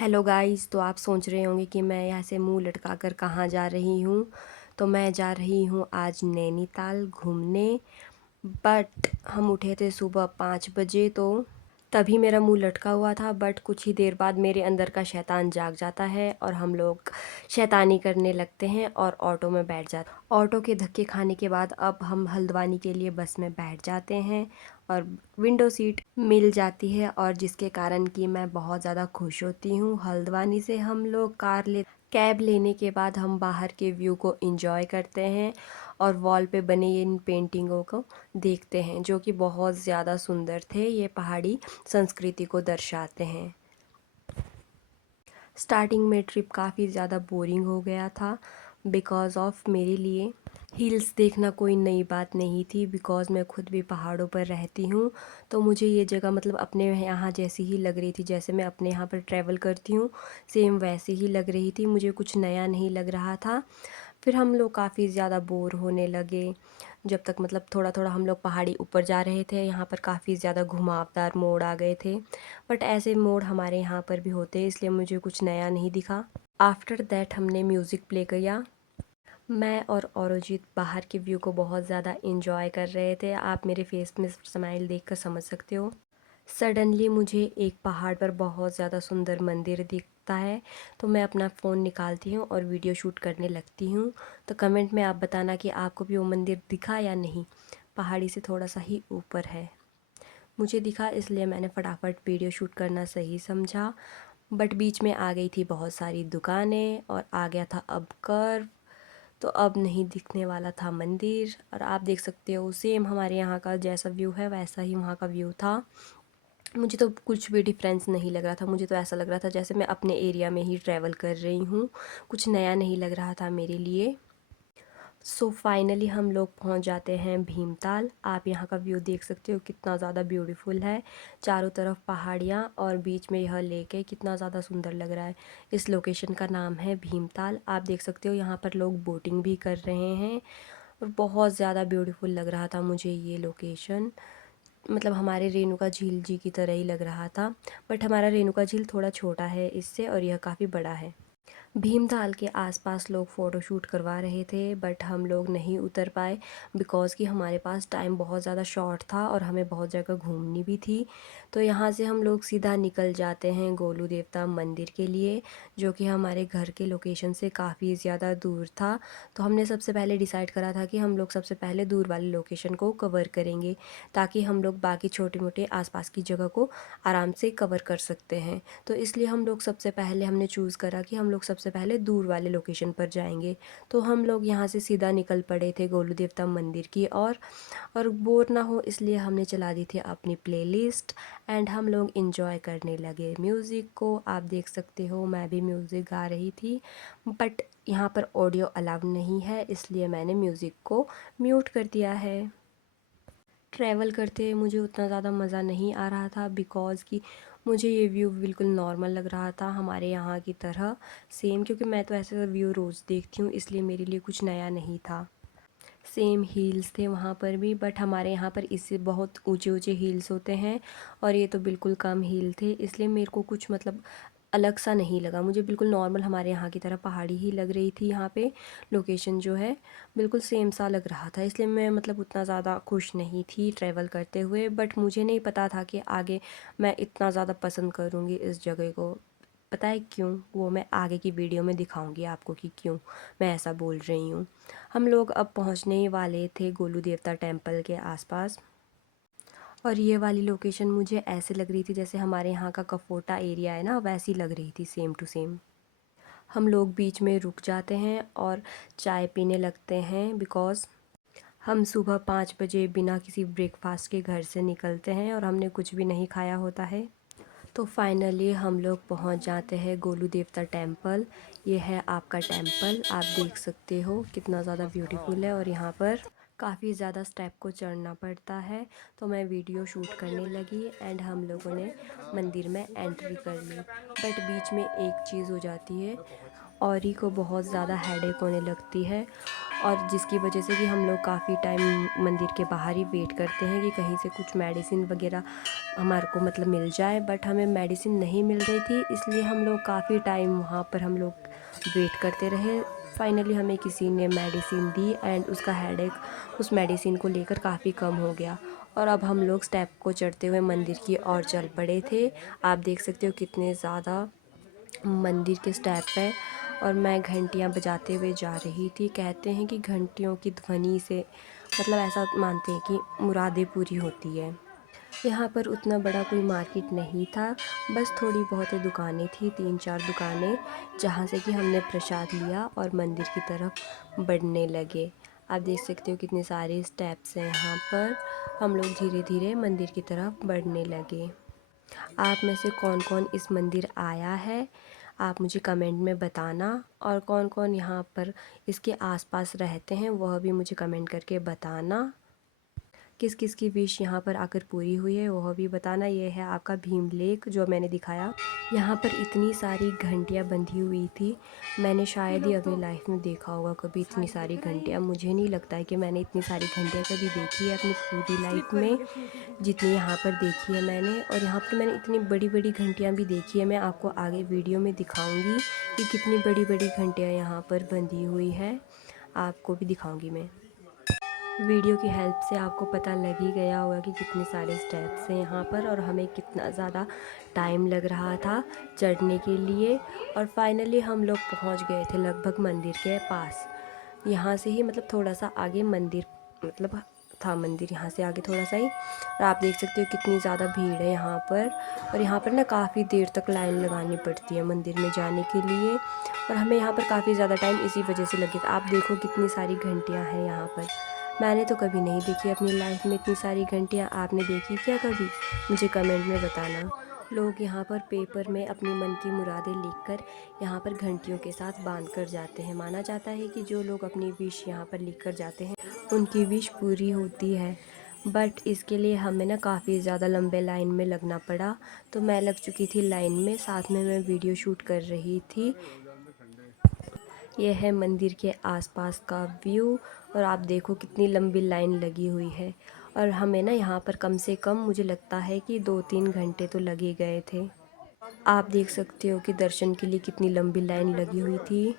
Hello guys. तो आप सोच रहे होंगे कि मैं यहाँ से मुंह लटका कर कहाँ जा रही हूँ। तो मैं जा रही हूँ आज नैनीताल घूमने। बट हम उठे थे सुबह 5 बजे, तो तभी मेरा मुंह लटका हुआ था। बट कुछ ही देर बाद मेरे अंदर का शैतान जाग जाता है और हम लोग शैतानी करने लगते हैं और ऑटो में बैठ जाते हैं। ऑटो के धक्के खाने के बाद अब हम हल्द्वानी के लिए बस में बैठ जाते हैं और विंडो सीट मिल जाती है, और जिसके कारण कि मैं बहुत ज़्यादा खुश होती हूँ। हल्द्वानी से हम लोग कैब लेने के बाद हम बाहर के व्यू को एंजॉय करते हैं और वॉल पे बने इन पेंटिंगों को देखते हैं, जो कि बहुत ज़्यादा सुंदर थे। ये पहाड़ी संस्कृति को दर्शाते हैं। स्टार्टिंग में ट्रिप काफ़ी ज़्यादा बोरिंग हो गया था बिकॉज़ ऑफ मेरे लिए हिल्स देखना कोई नई बात नहीं थी, बिकॉज़ मैं खुद भी पहाड़ों पर रहती हूँ। तो मुझे ये जगह मतलब अपने यहाँ जैसी ही लग रही थी, जैसे मैं अपने यहाँ पर ट्रैवल करती हूँ सेम वैसे ही लग रही थी। मुझे कुछ नया नहीं लग रहा था। फिर हम लोग काफ़ी ज़्यादा बोर होने लगे जब तक मतलब थोड़ा थोड़ा हम लोग पहाड़ी ऊपर जा रहे थे। यहाँ पर काफ़ी ज़्यादा घुमावदार मोड़ आ गए थे, बट ऐसे मोड़ हमारे यहाँ पर भी होते हैं, इसलिए मुझे कुछ नया नहीं दिखा। आफ्टर दैट हमने म्यूज़िक प्ले किया। मैं और औरजित बाहर के व्यू को बहुत ज़्यादा इंजॉय कर रहे थे। आप मेरे फेस में स्माइल देखकर समझ सकते हो। सडनली मुझे एक पहाड़ पर बहुत ज़्यादा सुंदर मंदिर दिखता है, तो मैं अपना फ़ोन निकालती हूँ और वीडियो शूट करने लगती हूँ। तो कमेंट में आप बताना कि आपको भी वो मंदिर दिखा या नहीं। पहाड़ी से थोड़ा सा ही ऊपर है। मुझे दिखा, इसलिए मैंने फटाफट वीडियो शूट करना सही समझा। बट बीच में आ गई थी बहुत सारी दुकानें और आ गया था अब कर्व। तो अब नहीं दिखने वाला था मंदिर। और आप देख सकते हो सेम हमारे यहाँ का जैसा व्यू है वैसा ही वहाँ का व्यू था। मुझे तो कुछ भी डिफरेंस नहीं लग रहा था। मुझे तो ऐसा लग रहा था जैसे मैं अपने एरिया में ही ट्रैवल कर रही हूँ। कुछ नया नहीं लग रहा था मेरे लिए। सो फाइनली हम लोग पहुंच जाते हैं भीमताल। आप यहाँ का व्यू देख सकते हो कितना ज़्यादा ब्यूटीफुल है। चारों तरफ पहाड़ियाँ और बीच में यह लेक है, कितना ज़्यादा सुंदर लग रहा है। इस लोकेशन का नाम है भीमताल। आप देख सकते हो यहाँ पर लोग बोटिंग भी कर रहे हैं और बहुत ज़्यादा ब्यूटीफुल लग रहा था मुझे ये लोकेशन। मतलब हमारे रेणुका झील जी की तरह ही लग रहा था, बट हमारा रेणुका झील थोड़ा छोटा है इससे और यह काफ़ी बड़ा है। भीमताल के आसपास लोग फ़ोटोशूट करवा रहे थे, बट हम लोग नहीं उतर पाए बिकॉज़ कि हमारे पास टाइम बहुत ज़्यादा शॉर्ट था और हमें बहुत जगह घूमनी भी थी। तो यहाँ से हम लोग सीधा निकल जाते हैं गोलू देवता मंदिर के लिए, जो कि हमारे घर के लोकेशन से काफ़ी ज़्यादा दूर था। तो हमने सबसे पहले डिसाइड करा था कि हम लोग सबसे पहले दूर वाली लोकेशन को कवर करेंगे, ताकि हम लोग बाकी छोटे मोटे आसपास की जगह को आराम से कवर कर सकते हैं। तो इसलिए हम लोग सबसे पहले हमने चूज़ करा कि हम लोग सबसे पहले दूर वाले लोकेशन पर जाएंगे। तो हम लोग यहाँ से सीधा निकल पड़े थे गोलू देवता मंदिर की और बोर ना हो इसलिए हमने चला दी थी अपनी प्लेलिस्ट एंड हम लोग इंजॉय करने लगे म्यूज़िक को। आप देख सकते हो मैं भी म्यूज़िक गा रही थी, बट यहाँ पर ऑडियो अलाउड नहीं है, इसलिए मैंने म्यूज़िक को म्यूट कर दिया है। ट्रैवल करते मुझे उतना ज़्यादा मज़ा नहीं आ रहा था बिकॉज़ कि मुझे ये व्यू बिल्कुल नॉर्मल लग रहा था हमारे यहाँ की तरह सेम, क्योंकि मैं तो ऐसे व्यू रोज़ देखती हूँ, इसलिए मेरे लिए कुछ नया नहीं था। सेम हील्स थे वहाँ पर भी, बट हमारे यहाँ पर इससे बहुत ऊंचे ऊंचे हील्स होते हैं और ये तो बिल्कुल कम हील थे, इसलिए मेरे को कुछ मतलब अलग सा नहीं लगा। मुझे बिल्कुल नॉर्मल हमारे यहाँ की तरह पहाड़ी ही लग रही थी। यहाँ पे लोकेशन जो है बिल्कुल सेम सा लग रहा था, इसलिए मैं मतलब उतना ज़्यादा खुश नहीं थी ट्रैवल करते हुए। बट मुझे नहीं पता था कि आगे मैं इतना ज़्यादा पसंद करूँगी इस जगह को। पता है क्यों? वो मैं आगे की वीडियो में दिखाऊंगी आपको कि क्यों मैं ऐसा बोल रही हूँ। हम लोग अब पहुँचने ही वाले थे गोलू देवता टेम्पल के आसपास, और ये वाली लोकेशन मुझे ऐसे लग रही थी जैसे हमारे यहाँ का कफोटा एरिया है ना, वैसी लग रही थी सेम टू सेम। हम लोग बीच में रुक जाते हैं और चाय पीने लगते हैं बिकॉज़ हम सुबह 5 बजे बिना किसी ब्रेकफास्ट के घर से निकलते हैं और हमने कुछ भी नहीं खाया होता है। तो फाइनली हम लोग पहुंच जाते हैं गोलू देवता टेम्पल। ये है आपका टेम्पल, आप देख सकते हो कितना ज़्यादा ब्यूटीफुल है और यहाँ पर काफ़ी ज़्यादा स्टेप को चढ़ना पड़ता है। तो मैं वीडियो शूट करने लगी एंड हम लोगों ने मंदिर में एंट्री कर ली। बट बीच में एक चीज़ हो जाती है, औरी को बहुत ज़्यादा हेडेक होने लगती है और जिसकी वजह से कि हम लोग काफ़ी टाइम मंदिर के बाहर ही वेट करते हैं कि कहीं से कुछ मेडिसिन वगैरह हमारे को मतलब मिल जाए, बट हमें मेडिसिन नहीं मिल रही थी, इसलिए हम लोग काफ़ी टाइम वहाँ पर हम लोग वेट करते रहे। फाइनली हमें किसी ने मेडिसिन दी एंड उसका हेडेक उस मेडिसिन को लेकर काफ़ी कम हो गया, और अब हम लोग स्टेप को चढ़ते हुए मंदिर की ओर चल पड़े थे। आप देख सकते हो कितने ज़्यादा मंदिर के स्टेप है, और मैं घंटियाँ बजाते हुए जा रही थी। कहते हैं कि घंटियों की ध्वनि से मतलब ऐसा मानते हैं कि मुरादें पूरी होती है। यहाँ पर उतना बड़ा कोई मार्केट नहीं था, बस थोड़ी बहुत दुकानें थी, 3-4 दुकानें, जहाँ से कि हमने प्रसाद लिया और मंदिर की तरफ बढ़ने लगे। आप देख सकते हो कितने सारे स्टेप्स हैं यहाँ पर। हम लोग धीरे धीरे मंदिर की तरफ बढ़ने लगे। आप में से कौन कौन इस मंदिर आया है, आप मुझे कमेंट में बताना, और कौन कौन यहाँ पर इसके आसपास रहते हैं वह भी मुझे कमेंट करके बताना। किस किस की विश यहाँ पर आकर पूरी हुई है वह भी बताना। ये है आपका भीम लेक जो मैंने दिखाया। यहाँ पर इतनी सारी घंटियाँ बंधी हुई थी, मैंने शायद ही अपनी लाइफ में देखा होगा कभी इतनी सारी घंटियाँ। मुझे नहीं लगता है कि मैंने इतनी सारी घंटियाँ कभी देखी है अपनी पूरी लाइफ में, जितनी यहाँ पर देखी है मैंने। और यहाँ पर मैंने इतनी बड़ी बड़ी घंटियाँ भी देखी है, मैं आपको आगे वीडियो में दिखाऊँगी कि कितनी बड़ी बड़ी घंटियाँ यहाँ पर बंधी हुई है, आपको भी दिखाऊँगी मैं। वीडियो की हेल्प से आपको पता लग ही गया होगा कि कितने सारे स्टेप्स हैं यहाँ पर, और हमें कितना ज़्यादा टाइम लग रहा था चढ़ने के लिए। और फाइनली हम लोग पहुँच गए थे लगभग मंदिर के पास। यहाँ से ही मतलब थोड़ा सा आगे मंदिर मतलब था, मंदिर यहाँ से आगे थोड़ा सा ही। और आप देख सकते हो कितनी ज़्यादा भीड़ है यहाँ पर, और यहाँ पर ना काफ़ी देर तक लाइन लगानी पड़ती है मंदिर में जाने के लिए, और हमें यहाँ पर काफ़ी ज़्यादा टाइम इसी वजह से लगे था। आप देखो कितनी सारी घंटियाँ हैं यहाँ पर, मैंने तो कभी नहीं देखी अपनी लाइफ में इतनी सारी घंटियाँ। आपने देखी क्या कभी? मुझे कमेंट में बताना। लोग यहाँ पर पेपर में अपनी मन की मुरादें लिखकर यहाँ पर घंटियों के साथ बांध कर जाते हैं। माना जाता है कि जो लोग अपनी विश यहाँ पर लिख कर जाते हैं उनकी विश पूरी होती है, बट इसके लिए हमें ना काफ़ी ज़्यादा लंबे लाइन में लगना पड़ा। तो मैं लग चुकी थी लाइन में, साथ में मैं वीडियो शूट कर रही थी। यह है मंदिर के आसपास का व्यू, और आप देखो कितनी लंबी लाइन लगी हुई है। और हमें ना यहाँ पर कम से कम मुझे लगता है कि 2-3 घंटे तो लग ही गए थे। आप देख सकते हो कि दर्शन के लिए कितनी लंबी लाइन लगी हुई थी।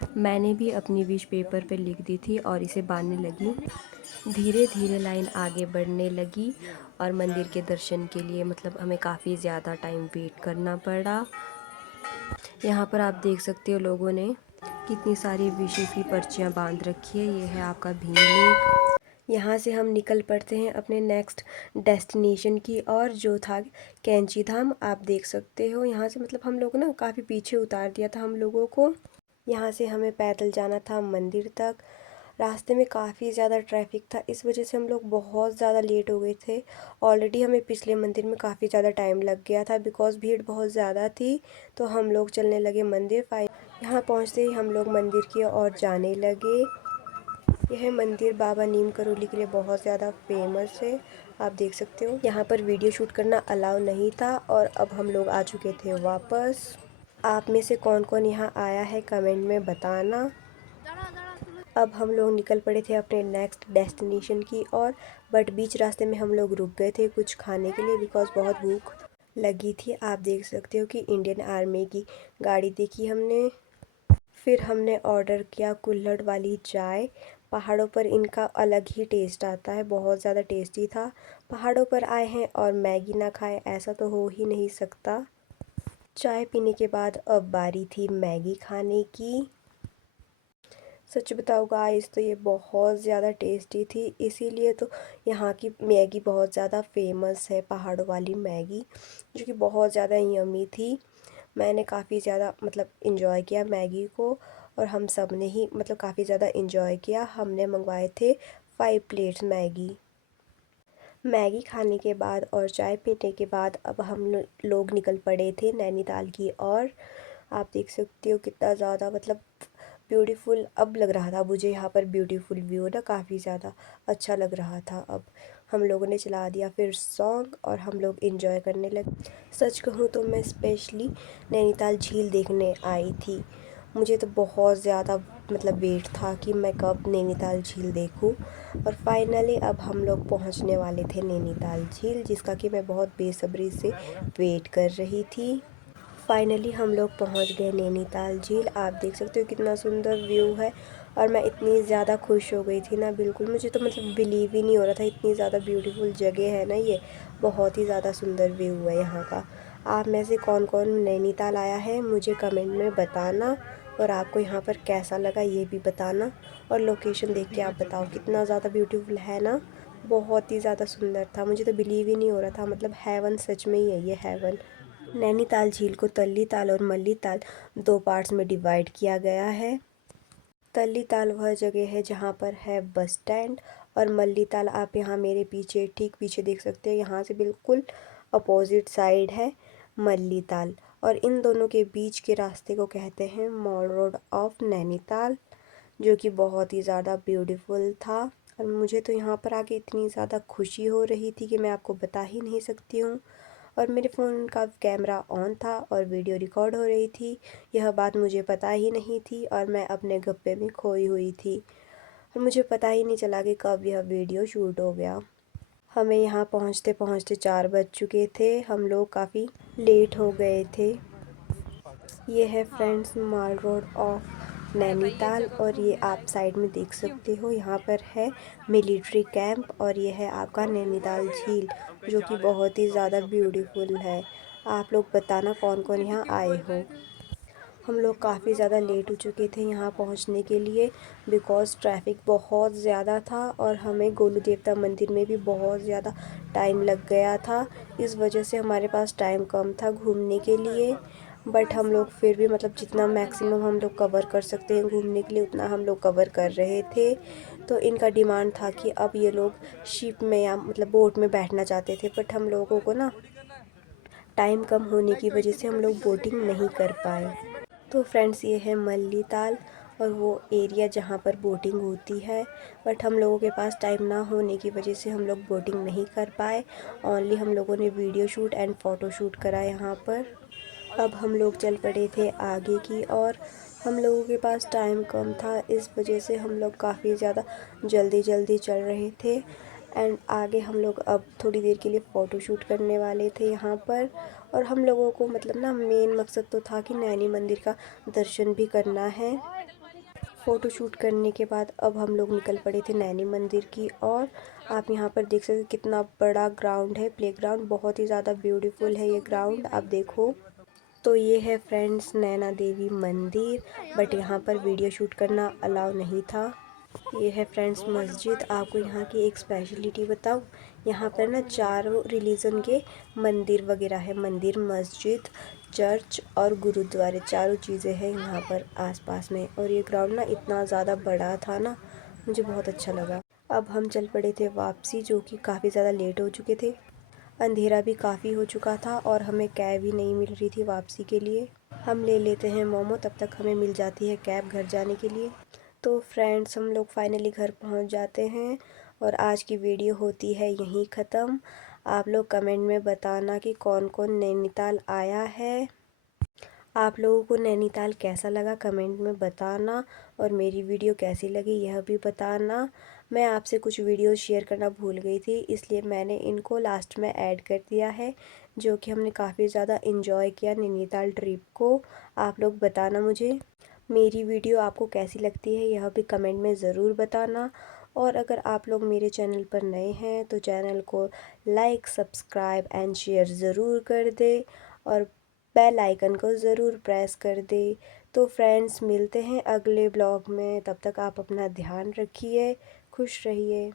मैंने भी अपनी विश पेपर पे लिख दी थी और इसे बांधने लगी। धीरे धीरे लाइन आगे बढ़ने लगी, और मंदिर के दर्शन के लिए मतलब हमें काफ़ी ज़्यादा टाइम वेट करना पड़ा। यहाँ पर आप देख सकते हो लोगों ने कितनी सारी विशेष की पर्चियाँ बांध रखी है। ये है आपका भीम लेक। यहाँ से हम निकल पड़ते हैं अपने नेक्स्ट डेस्टिनेशन की और, जो था कैंची धाम। आप देख सकते हो यहाँ से मतलब हम लोग ना काफ़ी पीछे उतार दिया था हम लोगों को। यहाँ से हमें पैदल जाना था मंदिर तक। रास्ते में काफ़ी ज़्यादा ट्रैफिक था, इस वजह से हम लोग बहुत ज़्यादा लेट हो गए थे। ऑलरेडी हमें पिछले मंदिर में काफ़ी ज़्यादा टाइम लग गया था बिकॉज़ भीड़ बहुत ज़्यादा थी। तो हम लोग चलने लगे मंदिर। यहाँ पहुँचते ही हम लोग मंदिर की ओर जाने लगे। यह मंदिर बाबा नीम करोली के लिए बहुत ज़्यादा फेमस है। आप देख सकते हो यहाँ पर वीडियो शूट करना अलाउ नहीं था, और अब हम लोग आ चुके थे वापस। आप में से कौन कौन यहाँ आया है कमेंट में बताना। अब हम लोग निकल पड़े थे अपने नेक्स्ट डेस्टिनेशन की ओर, बट बीच रास्ते में हम लोग रुक गए थे कुछ खाने के लिए बिकॉज़ बहुत भूख लगी थी। आप देख सकते हो कि इंडियन आर्मी की गाड़ी देखी हमने। फिर हमने ऑर्डर किया कुल्हड़ वाली चाय। पहाड़ों पर इनका अलग ही टेस्ट आता है, बहुत ज़्यादा टेस्टी था। पहाड़ों पर आए हैं और मैगी ना खाए ऐसा तो हो ही नहीं सकता। चाय पीने के बाद अब बारी थी मैगी खाने की। सच बताओ गाइस, तो ये बहुत ज़्यादा टेस्टी थी, इसीलिए तो यहाँ की मैगी बहुत ज़्यादा फेमस है, पहाड़ों वाली मैगी, जो कि बहुत ज़्यादा यम्मी थी। मैंने काफ़ी ज़्यादा मतलब इन्जॉय किया मैगी को, और हम सब ने ही मतलब काफ़ी ज़्यादा इन्जॉय किया। हमने मंगवाए थे 5 प्लेट्स मैगी। मैगी खाने के बाद और चाय पीने के बाद अब हम लोग निकल पड़े थे नैनीताल की ओर। आप देख सकते हो कितना ज़्यादा मतलब ब्यूटीफुल अब लग रहा था मुझे यहाँ पर। ब्यूटीफुल व्यू ना काफ़ी ज़्यादा अच्छा लग रहा था। अब हम लोगों ने चला दिया फिर सॉन्ग और हम लोग एंजॉय करने लगे। सच कहूँ तो मैं स्पेशली नैनीताल झील देखने आई थी। मुझे तो बहुत ज़्यादा मतलब वेट था कि मैं कब नैनीताल झील देखूं। और फाइनली अब हम लोग पहुंचने वाले थे नैनीताल झील, जिसका कि मैं बहुत बेसब्री से वेट कर रही थी। फाइनली हम लोग पहुंच गए नैनीताल झील। आप देख सकते हो कितना सुंदर व्यू है, और मैं इतनी ज़्यादा खुश हो गई थी ना, बिल्कुल मुझे तो मतलब बिलीव ही नहीं हो रहा था, इतनी ज़्यादा ब्यूटीफुल जगह है ना ये, बहुत ही ज़्यादा सुंदर व्यू है यहाँ का। आप में से कौन कौन नैनीताल आया है मुझे कमेंट में बताना, और आपको यहाँ पर कैसा लगा ये भी बताना। और लोकेशन देख के आप बताओ कितना ज़्यादा ब्यूटीफुल है ना, बहुत ही ज़्यादा सुंदर था, मुझे तो बिलीव ही नहीं हो रहा था, मतलब हेवन, सच में ही है ये हेवन। नैनीताल झील को तल्ली ताल और मल्ली ताल दो पार्ट्स में डिवाइड किया गया है। तल्ली ताल वह जगह है जहाँ पर है बस स्टैंड, और मल्ली ताल आप यहाँ मेरे पीछे, ठीक पीछे देख सकते हो, यहाँ से बिल्कुल अपोजिट साइड है मल्ली ताल। और इन दोनों के बीच के रास्ते को कहते हैं मॉल रोड ऑफ नैनीताल, जो कि बहुत ही ज़्यादा ब्यूटीफुल था। और मुझे तो यहाँ पर आके इतनी ज़्यादा खुशी हो रही थी कि मैं आपको बता ही नहीं सकती हूँ। और मेरे फ़ोन का कैमरा ऑन था और वीडियो रिकॉर्ड हो रही थी, यह बात मुझे पता ही नहीं थी, और मैं अपने गप्पे में खोई हुई थी, और मुझे पता ही नहीं चला कि कब यह वीडियो शूट हो गया। हमें यहाँ पहुँचते पहुँचते 4 बज चुके थे, हम लोग काफ़ी लेट हो गए थे। ये है friends mall road of Nainital, और ये आप साइड में देख सकते हो, यहाँ पर है मिलिट्री कैंप, और ये है आपका नैनीताल झील, जो कि बहुत ही ज़्यादा ब्यूटीफुल है। आप लोग बताना कौन कौन यहाँ आए हो। हम लोग काफ़ी ज़्यादा लेट हो चुके थे यहाँ पहुँचने के लिए, बिकॉज़ ट्रैफिक बहुत ज़्यादा था, और हमें गोलू देवता मंदिर में भी बहुत ज़्यादा टाइम लग गया था। इस वजह से हमारे पास टाइम कम था घूमने के लिए, बट हम लोग फिर भी मतलब जितना मैक्सिमम हम लोग कवर कर सकते हैं घूमने के लिए उतना हम लोग कवर कर रहे थे। तो इनका डिमांड था कि अब ये लोग शिप में या मतलब बोट में बैठना चाहते थे, बट हम लोगों को ना टाइम कम होने की वजह से हम लोग बोटिंग नहीं कर पाए। तो फ्रेंड्स ये है मल्ली ताल, और वो एरिया जहाँ पर बोटिंग होती है, बट हम लोगों के पास टाइम ना होने की वजह से हम लोग बोटिंग नहीं कर पाए। ओनली हम लोगों ने video shoot and photo shoot करा यहाँ पर। अब हम लोग चल पड़े थे आगे की, और हम लोगों के पास टाइम कम था, इस वजह से हम लोग काफ़ी ज़्यादा जल्दी जल्दी चल रहे थे। एंड आगे हम लोग अब थोड़ी देर के लिए फ़ोटो शूट करने वाले थे यहाँ पर। और हम लोगों को मतलब ना मेन मकसद तो था कि नैनी मंदिर का दर्शन भी करना है। फ़ोटो शूट करने के बाद अब हम लोग निकल पड़े थे नैनी मंदिर की, और आप यहाँ पर देख सकते कितना बड़ा ग्राउंड है, प्लेग्राउंड, बहुत ही ज़्यादा ब्यूटीफुल है ये ग्राउंड, आप देखो। तो ये है फ्रेंड्स नैना देवी मंदिर, बट यहाँ पर वीडियो शूट करना अलाउ नहीं था। ये है फ्रेंड्स मस्जिद। आपको यहाँ की एक स्पेशलिटी बताऊँ, यहाँ पर ना चारों रिलीजन के मंदिर वगैरह है, मंदिर, मस्जिद, चर्च और गुरुद्वारे, चारों चीज़ें हैं यहाँ पर आसपास में। और ये ग्राउंड ना इतना ज़्यादा बड़ा था ना, मुझे बहुत अच्छा लगा। अब हम चल पड़े थे वापसी, जो कि काफ़ी ज़्यादा लेट हो चुके थे, अंधेरा भी काफ़ी हो चुका था, और हमें कैब ही नहीं मिल रही थी वापसी के लिए। हम ले लेते हैं मोमो, तब तक हमें मिल जाती है कैब घर जाने के लिए। तो फ्रेंड्स हम लोग फाइनली घर पहुंच जाते हैं, और आज की वीडियो होती है यहीं ख़त्म। आप लोग कमेंट में बताना कि कौन कौन नैनीताल आया है, आप लोगों को नैनीताल कैसा लगा कमेंट में बताना, और मेरी वीडियो कैसी लगी यह भी बताना। मैं आपसे कुछ वीडियो शेयर करना भूल गई थी, इसलिए मैंने इनको लास्ट में ऐड कर दिया है, जो कि हमने काफ़ी ज़्यादा इन्जॉय किया नैनीताल ट्रिप को। आप लोग बताना मुझे मेरी वीडियो आपको कैसी लगती है, यह भी कमेंट में ज़रूर बताना। और अगर आप लोग मेरे चैनल पर नए हैं तो चैनल को लाइक, सब्सक्राइब एंड शेयर ज़रूर कर दे, और बेल आइकन को ज़रूर प्रेस कर दे। तो फ्रेंड्स मिलते हैं अगले ब्लॉग में, तब तक आप अपना ध्यान रखिए, खुश रहिए।